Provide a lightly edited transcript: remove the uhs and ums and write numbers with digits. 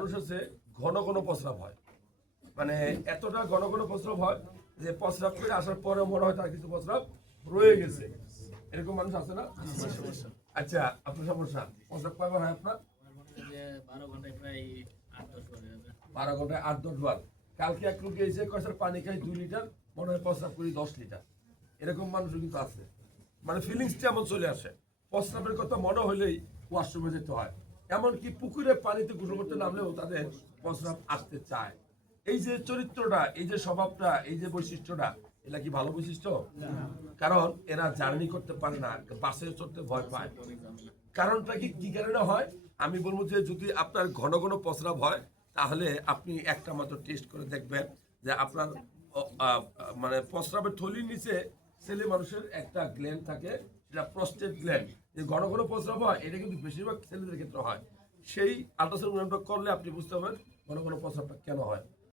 মানুষ আছে ঘন ঘন প্রস্রাব হয়, মানে এতটা ঘন ঘন প্রস্রাব হয় যে প্রস্রাব করে আসার পরে মনে হয় তার কিছু প্রস্রাব রয়ে গেছে, এরকম মানুষ আছে না? আচ্ছা, আপনার সমস্যা প্রস্রাব কয়বার হয় আপনার? 12 ঘন্টায় 8-10 বার। কালকে এক লোক এসে কয়সার পানি খাই 2 লিটার, মনে হয় প্রস্রাব করি 10 লিটার, এরকম মানুষও কিন্তু আছে। মানে ফিলিংসটা এমন চলে আসে, প্রস্রাবের কথা মনে হলেই ওয়াশরুমে যেতে হয়। এমনকি পুকুরে পানিতে গোসল করতে নামলেও তাদের প্রস্রাব আসতে চায়। এই যে চরিত্রটা, এই যে স্বভাবটা, এই যে বৈশিষ্ট্যটা, এটা কি ভালো বৈশিষ্ট্য? কারণ এরা জার্নি করতে পারে না, বাসে চড়তে ভয় পায়। কারণটা কি কারণে হয়? আমি বলবো যে যদি আপনার ঘন ঘন প্রস্রাব হয় তাহলে আপনি একটা মাত্র টেস্ট করে দেখবেন যে আপনার মানে প্রস্রাবের থলির নিচে ছেলে মানুষের একটা গ্ল্যান্ড থাকে, সেটা প্রস্টেট গ্ল্যান্ড। যে ঘন ঘন প্রস্রাব হয় এটা কিন্তু বেশিরভাগ ছেলেদের ক্ষেত্রে হয়। সেই আল্ট্রাসাউন্ড করলে আপনি বুঝতে পারবেন ঘন ঘন প্রস্রাবটা কেন হয়।